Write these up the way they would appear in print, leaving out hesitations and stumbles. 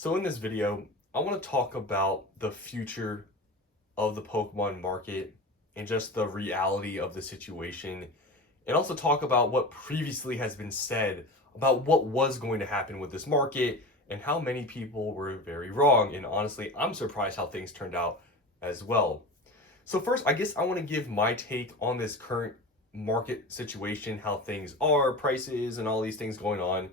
So in this video, I want to talk about the future of the Pokemon market and just the reality of the situation, and also talk about what previously has been said about what was going to happen with this market and how many people were very wrong. And honestly, I'm surprised how things turned out as well. So first, I guess I want to give my take on this current market situation, how things are, prices, and all these things going on.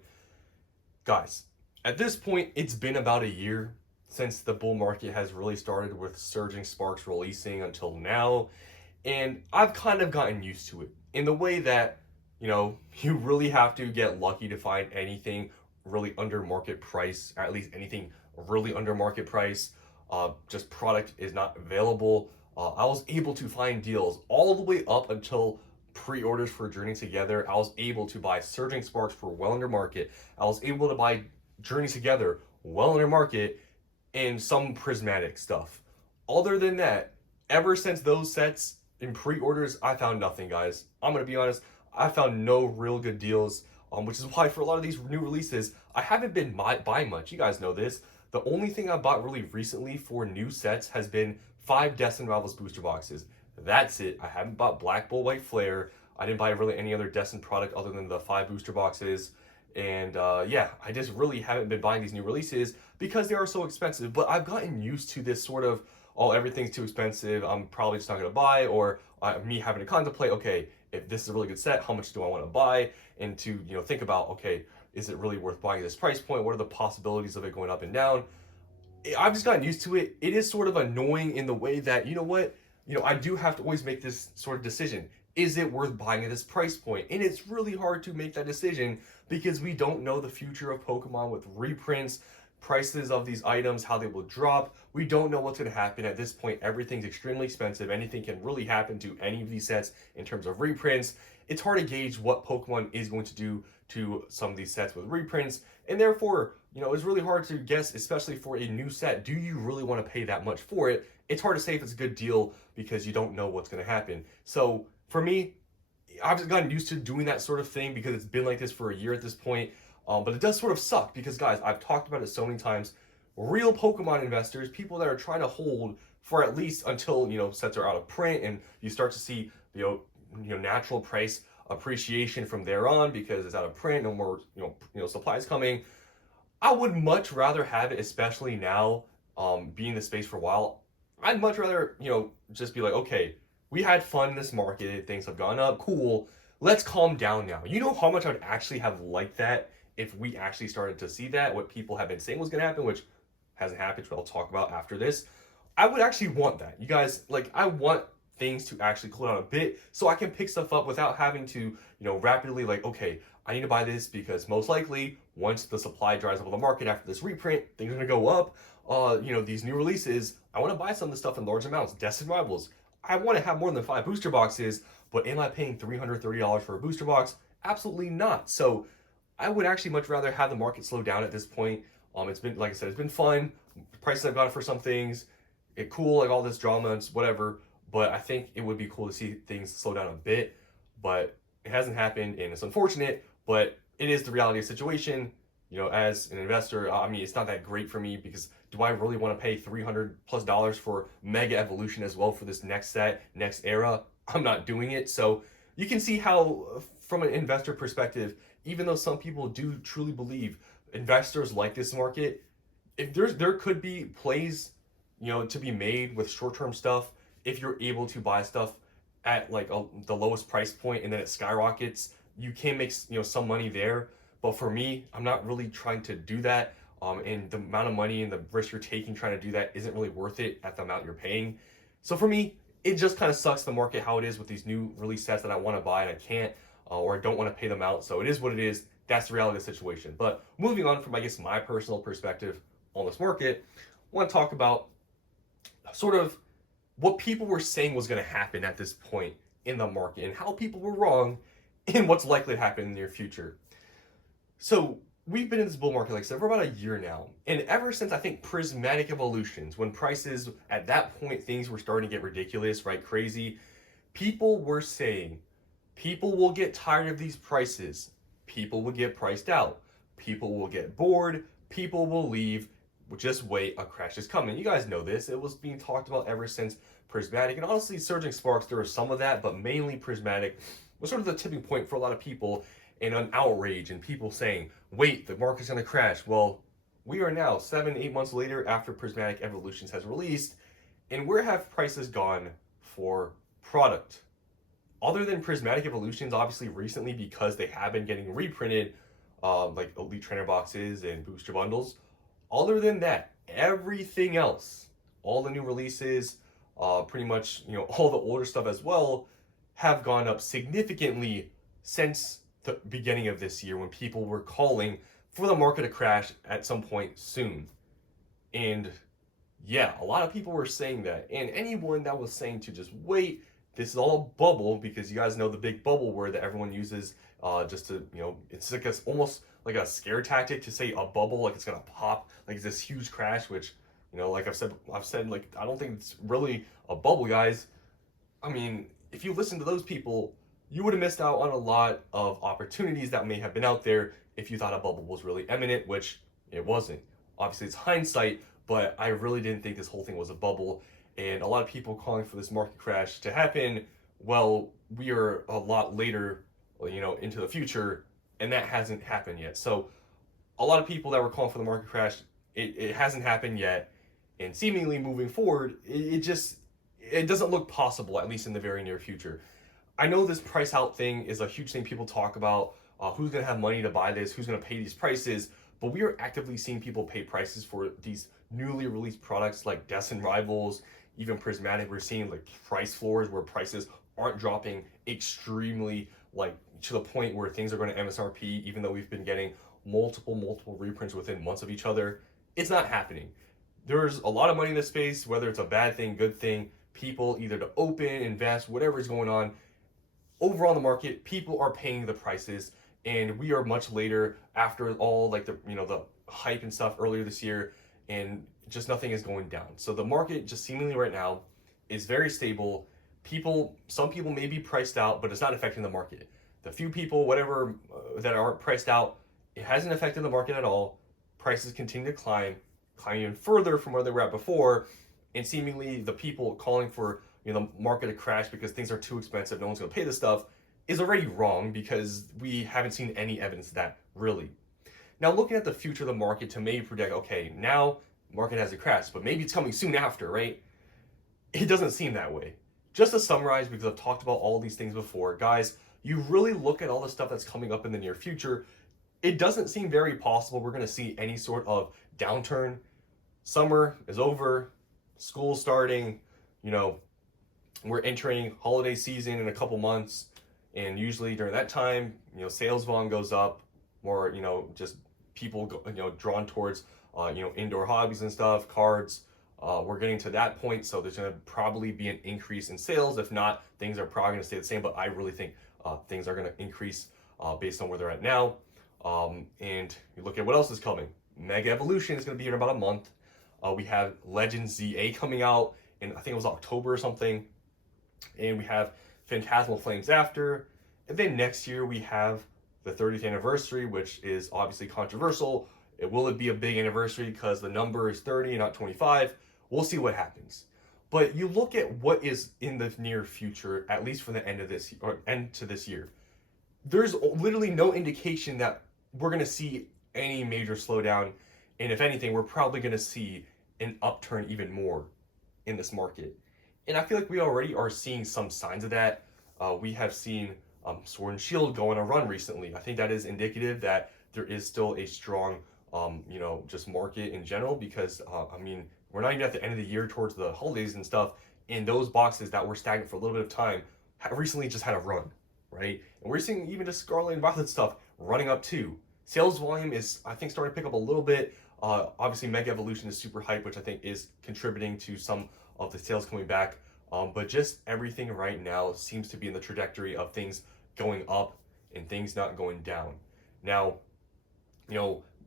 Guys, at this point, it's been about a year since the bull market has really started with Surging Sparks releasing until now. And I've kind of gotten used to it in the way that, you really have to get lucky to find anything really under market price, or at least anything really under market price. Just product is not available. I was able to find deals all the way up until pre-orders for Journey Together. I was able to buy Surging Sparks for well under market. I was able to buy Journey Together well under market and some prismatic stuff. Other than that, ever since those sets in pre-orders, I found nothing, guys. I'm gonna be honest. I found no real good deals, which is why for a lot of these new releases, I haven't been buying much. You guys know this. The only thing I bought really recently for new sets has been 5 Destined Rivals booster boxes. That's it. I haven't bought Black Bull White Flare. I didn't buy really any other Destined product other than the 5 booster boxes. And yeah, I just really haven't been buying these new releases because they are so expensive. But I've gotten used to this sort of, oh, everything's too expensive, I'm probably just not going to buy, or me having to contemplate, okay, if this is a really good set, how much do I want to buy? And to, think about, okay, is it really worth buying this price point? What are the possibilities of it going up and down? I've just gotten used to it. It is sort of annoying in the way that, you know what? I do have to always make this sort of decision. Is it worth buying at this price point? And it's really hard to make that decision because we don't know the future of Pokemon with reprints, prices of these items, how they will drop. We don't know what's going to happen at this point. Everything's extremely expensive. Anything can really happen to any of these sets in terms of reprints. It's hard to gauge what Pokemon is going to do to some of these sets with reprints, and therefore, it's really hard to guess, especially for a new set. Do you really want to pay that much for it? It's hard to say if it's a good deal because you don't know what's going to happen. So for me, I've just gotten used to doing that sort of thing because it's been like this for a year at this point. But it does sort of suck because, guys, I've talked about it so many times. Real Pokemon investors, people that are trying to hold for at least until sets are out of print and you start to see natural price appreciation from there on because it's out of print, no more supplies coming. I would much rather have it, especially now, being in the space for a while. I'd much rather just be like, okay, we had fun in this market, things have gone up, cool. Let's calm down now. You know how much I'd actually have liked that if we actually started to see that, what people have been saying was going to happen, which hasn't happened, which I'll talk about after this. I would actually want that. You guys, I want things to actually cool down a bit so I can pick stuff up without having to, rapidly, okay, I need to buy this because most likely once the supply dries up on the market after this reprint, things are going to go up. These new releases, I want to buy some of this stuff in large amounts. Destined Rivals, I want to have more than 5 booster boxes, but am I paying $330 for a booster box? Absolutely not. So I would actually much rather have the market slow down at this point. It's been, like I said, it's been fun. Prices I've got for some things, cool, all this drama and whatever. But I think it would be cool to see things slow down a bit. But it hasn't happened, and it's unfortunate. But it is the reality of the situation. As an investor, I mean, it's not that great for me because do I really want to pay $300+ for Mega Evolution as well for this next set, next era? I'm not doing it. So you can see how, from an investor perspective, even though some people do truly believe investors like this market, if there could be plays, to be made with short-term stuff if you're able to buy stuff at the lowest price point and then it skyrockets, you can make some money there. But for me, I'm not really trying to do that. And the amount of money and the risk you're taking trying to do that isn't really worth it at the amount you're paying. So for me, it just kind of sucks the market how it is with these new release sets that I want to buy and I can't, or I don't want to pay them out. So it is what it is. That's the reality of the situation. But moving on from, I guess, my personal perspective on this market, I want to talk about sort of what people were saying was going to happen at this point in the market and how people were wrong and what's likely to happen in the near future. So we've been in this bull market, like I said, for about a year now. And ever since, I think, Prismatic Evolutions, when prices, at that point, things were starting to get ridiculous, right? Crazy. People were saying, people will get tired of these prices. People will get priced out. People will get bored. People will leave. just wait, a crash is coming. You guys know this. It was being talked about ever since Prismatic, and honestly, Surging Sparks, there was some of that, but mainly Prismatic was sort of the tipping point for a lot of people, and an outrage and people saying, wait, the market's going to crash. Well, we are now 7-8 months later after Prismatic Evolutions has released, and where have prices gone for product? Other than Prismatic Evolutions, obviously recently, because they have been getting reprinted, like Elite Trainer boxes and booster bundles. Other than that, everything else, all the new releases, pretty much, all the older stuff as well, have gone up significantly since the beginning of this year when people were calling for the market to crash at some point soon. And yeah, a lot of people were saying that. And anyone that was saying to just wait, this is all a bubble, because you guys know the big bubble word that everyone uses, just to, it's like almost like a scare tactic to say a bubble, like it's gonna pop, like it's this huge crash, which, like I've said, like, I don't think it's really a bubble, guys. I mean, if you listen to those people, you would have missed out on a lot of opportunities that may have been out there if you thought a bubble was really imminent, which it wasn't. Obviously, it's hindsight, but I really didn't think this whole thing was a bubble. And a lot of people calling for this market crash to happen, well, we are a lot later, into the future, and that hasn't happened yet. So a lot of people that were calling for the market crash, it hasn't happened yet. And seemingly moving forward, it doesn't look possible, at least in the very near future. I know this price out thing is a huge thing people talk about. Who's going to have money to buy this? Who's going to pay these prices? But we are actively seeing people pay prices for these newly released products like Destined Rivals, even Prismatic. We're seeing like price floors where prices aren't dropping extremely, like to the point where things are going to MSRP, even though we've been getting multiple reprints within months of each other. It's not happening. There's a lot of money in this space, whether it's a bad thing, good thing, people either to open, invest, whatever is going on. Over on the market, people are paying the prices, and we are much later after all like the hype and stuff earlier this year, and just nothing is going down. So the market just seemingly right now is very stable. Some people may be priced out, but it's not affecting the market. The few people, whatever, that aren't priced out, it hasn't affected the market at all. Prices continue to climb even further from where they were at before, and seemingly the people calling for the market to crash because things are too expensive, no one's going to pay this stuff, is already wrong, because we haven't seen any evidence of that, really. Now, looking at the future of the market to maybe predict, okay, now market has a crash, but maybe it's coming soon after, right? It doesn't seem that way. Just to summarize, because I've talked about all these things before, guys, you really look at all the stuff that's coming up in the near future, it doesn't seem very possible we're going to see any sort of downturn. Summer is over, school's starting, we're entering holiday season in a couple months, and usually during that time, sales volume goes up, more, just people go, drawn towards, indoor hobbies and stuff, cards. We're getting to that point, so there's going to probably be an increase in sales. If not, things are probably going to stay the same, but I really think things are going to increase based on where they're at now. And you look at what else is coming. Mega Evolution is going to be here in about a month. We have Legends ZA coming out in, I think it was October or something. And we have Phantasmal Flames after. And then next year we have the 30th anniversary, which is obviously controversial. Will it be a big anniversary because the number is 30 and not 25? We'll see what happens. But you look at what is in the near future, at least for the end of this or end to this year. There's literally no indication that we're going to see any major slowdown. And if anything, we're probably going to see an upturn even more in this market. And I feel like we already are seeing some signs of that. We have seen Sword and Shield go on a run recently. I think that is indicative that there is still a strong, just market in general, because, we're not even at the end of the year towards the holidays and stuff, and those boxes that were stagnant for a little bit of time have recently just had a run, right? And we're seeing even just Scarlet and Violet stuff running up too. Sales volume is, I think, starting to pick up a little bit. Obviously, Mega Evolution is super hype, which I think is contributing to some of the sales coming back. But just everything right now seems to be in the trajectory of things going up and things not going down. Now,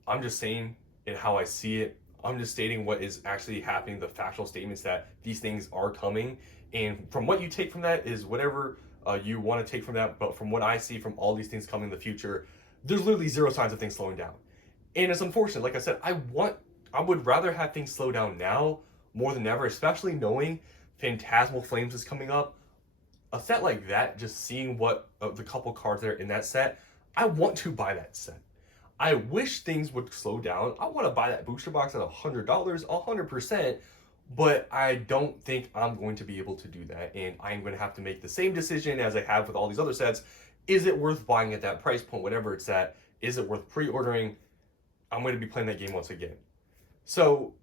I'm just saying it how I see it. I'm just stating what is actually happening, the factual statements that these things are coming. And from what you take from that is whatever you want to take from that. But from what I see from all these things coming in the future, there's literally zero signs of things slowing down. And it's unfortunate. Like I said, I want I would rather have things slow down now more than ever, especially knowing Phantasmal Flames is coming up. A set like that, just seeing what the couple cards that are in that set, I want to buy that set. I wish things would slow down. I want to buy that booster box at $100, 100%, but I don't think I'm going to be able to do that. And I'm going to have to make the same decision as I have with all these other sets. Is it worth buying at that price point, whatever it's at? Is it worth pre ordering? I'm going to be playing that game once again. So,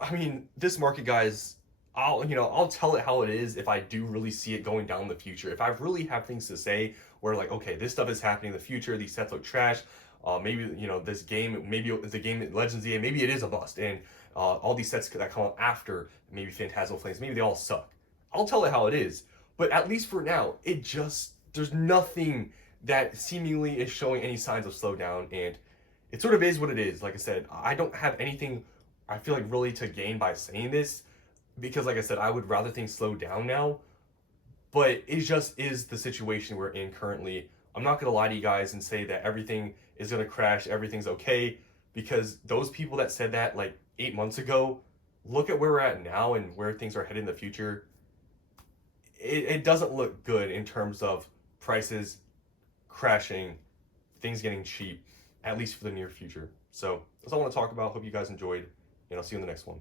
I mean, this market, guys, I'll tell it how it is if I do really see it going down in the future. If I really have things to say where like, okay, this stuff is happening in the future, these sets look trash. Maybe this game, maybe the game Legends EA, maybe it is a bust, and all these sets that come out after maybe Phantasmal Flames, maybe they all suck. I'll tell it how it is. But at least for now, there's nothing that seemingly is showing any signs of slowdown, and it sort of is what it is. Like I said, I don't have anything I feel like really to gain by saying this because, like I said, I would rather things slow down now. But it just is the situation we're in currently. I'm not gonna lie to you guys and say that everything is gonna crash, everything's okay, because those people that said that like 8 months ago, look at where we're at now and where things are headed in the future. It doesn't look good in terms of prices crashing, things getting cheap, at least for the near future. So that's all I want to talk about. Hope you guys enjoyed, and I'll see you in the next one.